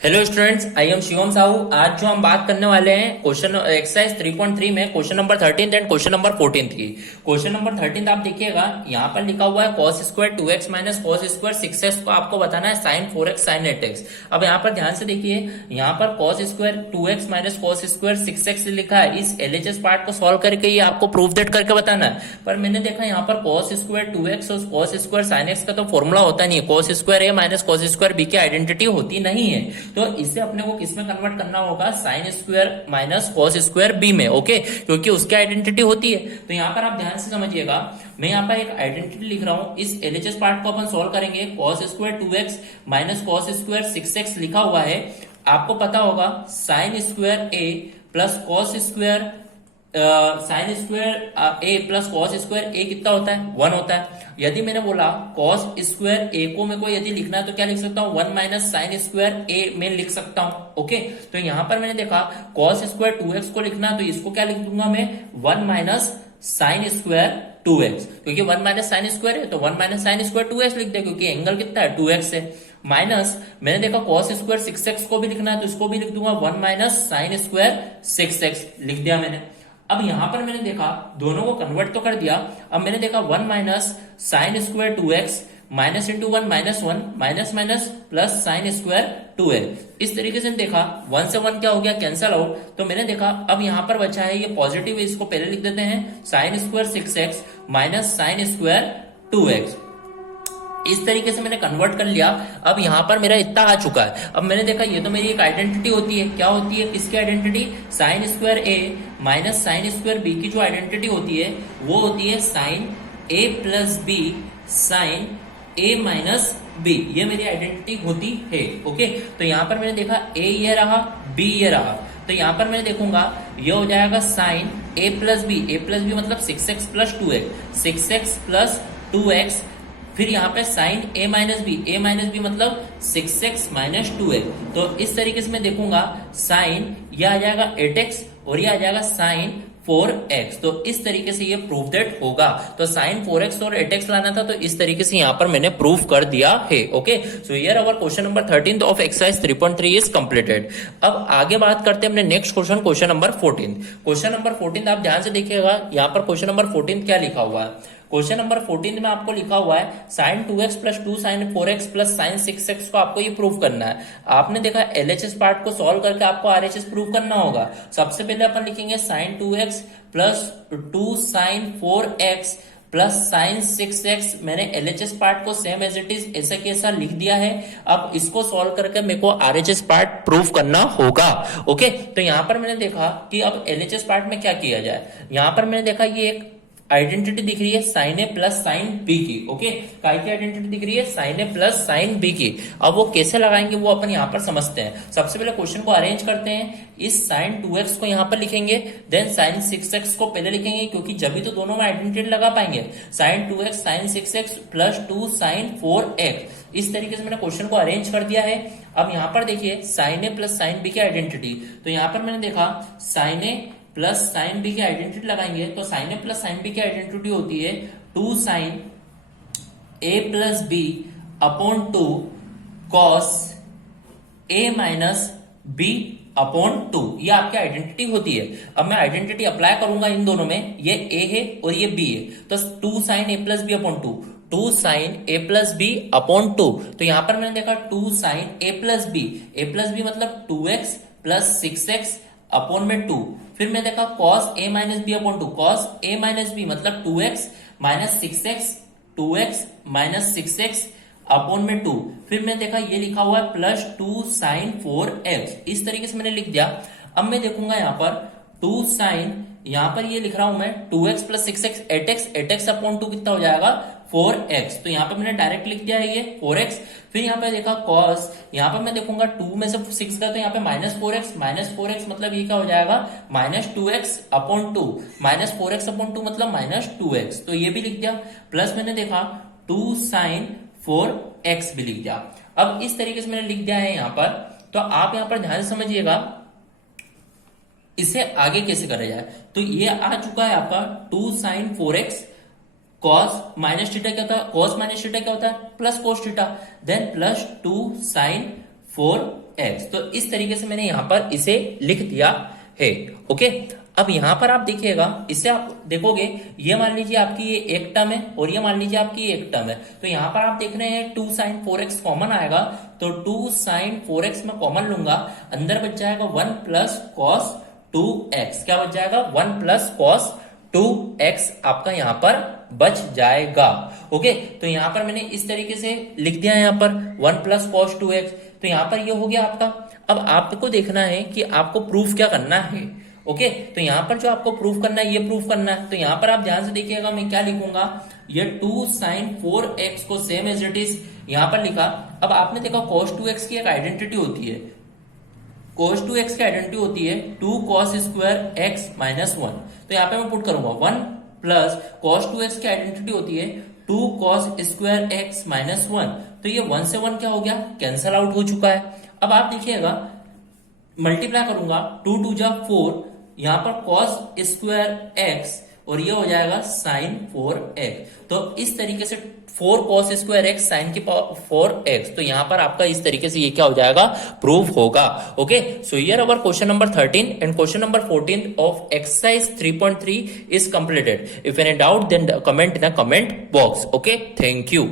Hello students, I am Shivam Sahu. आज जो हम बात करने वाले हैं क्वेश्चन एक्सरसाइज 3.3 में question number 13 and question number 14 की। क्वेश्चन नंबर 13 आप देखिएगा, यहाँ पर लिखा हुआ है cos square 2x minus cos square 6x को आपको बताना है sin 4x sin 8x। अब यहाँ पर ध्यान से देखिए, यहाँ पर cos square 2x minus cos square 6x लिखा है। इस एलएचएस पार्ट को सॉल्व करके ये आपको प्रूफ दैट करके बताना है। पर मैंने देखा यहाँ पर cos स्क्वायर 2x और cos स्क्वायर sin x का तो फॉर्मूला होता नहीं है। cos square a minus cos square b की आइडेंटिटी होती नहीं है, तो इसे अपने को किसमें कन्वर्ट करना होगा, sine square minus cos square B में। ओके, क्योंकि उसकी आइडेंटिटी होती है। तो यहाँ पर आप ध्यान से समझिएगा, मैं यहाँ पर एक आइडेंटिटी लिख रहा हूं। इस एलएचएस पार्ट को अपन सॉल्व करेंगे। Cos square 2x minus cos square 6x लिखा हुआ है। आपको पता होगा sine square A plus cos square sine square A plus cos square A कितना होता है, 1 होता है। यदि मैंने बोला कॉस स्क्वायर ए को मेरे को यदि लिखना है तो क्या लिख सकता हूँ, 1 माइनस साइन स्क्वायर ए में लिख सकता हूँ। ओके, तो यहां पर मैंने देखा कॉस स्क्वायर 2x को लिखना है तो इसको क्या लिख दूंगा मैं, 1 माइनस साइन स्क्वायर 2x, क्योंकि 1 माइनस साइन स्क्वायर है तो 1 माइनस साइन स्क्वायर 2x लिख दे, क्योंकि एंगल कितना है, 2x है। माइनस मैंने देखा कॉस स्क्वायर 6x को भी लिखना है तो इसको भी लिख दूंगा 1 माइनस साइन स्क्वायर 6x लिख दिया मैंने। अब यहां पर मैंने देखा दोनों को कन्वर्ट तो कर दिया। अब मैंने देखा 1 minus sine square 2x minus into 1 minus 1 minus minus plus sine square 2l। इस तरीके से देखा 1 से 1 क्या हो गया, कैंसल आउट। तो मैंने देखा अब यहां पर बचा है ये पॉजिटिव है, इसको पहले लिख देते हैं, sine square 6x minus sine square 2x। इस तरीके से मैंने कन्वर्ट कर लिया। अब यहां पर मेरा इतना आ चुका है। अब मैंने देखा ये तो मेरी एक आइडेंटिटी होती है। क्या होती है, किसकी आइडेंटिटी, साइन स्क्वायर ए माइनस साइन स्क्वायर बी की जो आइडेंटिटी होती है वो होती है साइन ए प्लस बी साइन ए माइनस बी। ये मेरी आइडेंटिटी होती है। ओके, तो यहां पर मैंने देखा ए ये रहा, बी ये रहा। तो यहां पर मैं देखूंगा ये हो जाएगा साइन ए प्लस बी मतलब 6x plus 2x, 6x plus 2x। फिर यहाँ पे साइन ए माइनस बी मतलब 6x माइनस 2x। तो इस तरीके से मैं देखूंगा साइन ये आ जाएगा 8x और ये आ जाएगा साइन 4x। तो इस तरीके से ये प्रूफ दैट होगा। तो साइन 4x और 8x लाना था, तो इस तरीके से यहाँ पर मैंने प्रूफ कर दिया है। Okay, so here our question number 13 of exercise 3.3 is completed. अब आगे बात करते हैं अपने next question, question number 14। Question number 14 आप ध्यान से देखिएगा, यहाँ पर क्वेश्चन नंबर 14 क्या लिखा हुआ है। क्वेश्चन नंबर 14 में आपको लिखा हुआ है sine 2x plus 2 sine 4x plus sine 6x को आपको ये प्रूव करना है। आपने देखा एलएचएस पार्ट को सॉल्व करके आपको आरएचएस प्रूव करना होगा। सबसे पहले अपन लिखेंगे sine 2x plus 2 sine 4x plus sine 6x। मैंने एलएचएस पार्ट को सेम एज इट इज ऐसा कैसा लिख दिया है। अब इसको सॉल्व करके मेरे को आरएचएस पार्ट प्रूव करना होगा। ओके, तो यहां पर मैंने देखा कि अब एलएचएस पार्ट में क्या किया जाए। यहां पर मैंने देखा ये एक आइडेंटिटी दिख रही है साइन ए प्लस साइन बी की। ओके, काय की आइडेंटिटी दिख रही है, साइन ए प्लस साइन बी की। अब वो कैसे लगाएंगे वो अपन यहाँ पर समझते हैं। सबसे पहले क्वेश्चन को अरेंज करते हैं। इस साइन 2x को यहाँ पर लिखेंगे, देन साइन 6x को पहले लिखेंगे, क्योंकि जब भी तो दोनों में आइडेंटिटी लगा पाएंगे। Sine 2x sine 6x plus 2 sine 4x। इस तरीके से मैंने क्वेश्चन को अरेंज कर दिया है। अब यहाँ पर देखिए साइन ए प्लस साइन बी की आइडेंटिटी, तो यहाँ पर मैंने देखा साइन ए प्लस साइन बी की आइडेंटिटी लगाएंगे तो साइन ए प्लस साइन बी की आइडेंटिटी होती है 2 sign A plus B upon 2 cos A minus B upon 2। ये आपकी आइडेंटिटी होती है। अब मैं आइडेंटिटी अप्लाई करूंगा इन दोनों में, ये ए है और ये बी है, तो 2 साइन ए प्लस बी अपॉन 2 साइन ए प्लस बी अपॉन 2। तो यहां पर मैंने देखा 2 साइन ए प्लस बी मतलब 2x प्लस 6x अपॉन में 2। फिर मैं देखा cos a minus B upon 2, cos a minus B मतलब 2x minus 6x, 2x minus 6x upon में 2। फिर मैं देखा ये लिखा हुआ है प्लस 2 साइन 4x। इस तरीके से मैंने लिख दिया। अब मैं देखूंगा यहाँ पर 2 साइन, यहाँ पर ये लिख रहा हूं मैं 2x plus 6x 8x upon 2 कितना हो जाएगा, 4x। तो यहाँ पे मैंने डायरेक्ट लिख दिया है ये 4x। फिर यहाँ पे देखा cos, यहाँ पे मैं देखूंगा 2 में से 6 का, तो यहाँ पे माइनस 4x मतलब ये क्या हो जाएगा, minus 2x upon 2, minus 4x upon 2 मतलब माइनस 2x। तो ये भी लिख दिया। प्लस मैंने देखा 2 साइन 4x भी लिख दिया। अब इस तरीके से मैंने लिख दिया है यहाँ पर। तो आप यहाँ पर ध्यान से समझिएगा इसे आगे कैसे करा जाए। तो ये आ चुका है आपका 2 sine 4x cos minus theta क्या होता है, कॉस माइनस थीटा क्या होता है, plus cos theta, then plus 2 sine 4x। तो इस तरीके से मैंने यहां पर इसे लिख दिया है। ओके, अब यहां पर आप देखिएगा, इससे आप देखोगे, ये मान लीजिए आपकी ये एक टर्म है और ये मान लीजिए आपकी ये एक टर्म है। तो यहां पर आप देख रहे हैं 2 sin 4x कॉमन आएगा, तो 2 sin 4x में कॉमन लूंगा, अंदर बच जाएगा 1 प्लस कॉस 2x। क्या बच जाएगा? 1 प्लस कॉस 2x आपका यहां पर बच जाएगा। ओके, तो यहां पर मैंने इस तरीके से लिख दिया, यहां पर 1 प्लस कॉस 2x। तो यहां पर ये हो गया आपका। अब आपको देखना है कि आपको प्रूफ क्या करना है। ओके, तो यहां पर जो आपको प्रूफ करना है, ये प्रूफ करना है। तो यहां पर आप ध्यान से देखिएगा, मैं क्या लिखूंगा, ये 2 sin 4x को सेम एज इट इज यहां पर लिखा। अब आपने देखा cos 2x की एक आइडेंटिटी होती है, cos 2x की आइडेंटिटी होती है 2 cos स्क्वायर x माइनस 1। तो यहां पे मैं पुट करूंगा 1 प्लस cos 2x की आइडेंटिटी होती है 2 cos स्क्वायर x माइनस 1। तो ये 1 से 1 क्या हो गया? कैंसल आउट हो चुका है। अब आप देखिएगा, मल्टीप्लाई करूंगा, 2 2 जा 4, यहां पर cos स्क्वायर x और ये हो जाएगा sin 4x। तो इस तरीके से 4 cos स्क्वायर x sin की पावर 4x, तो यहां पर आपका इस तरीके से ये क्या हो जाएगा? प्रूफ होगा। Okay, so here our question number 13 and question number 14 of exercise 3.3 is completed. If any doubt, then comment in the comment box. Okay, thank you.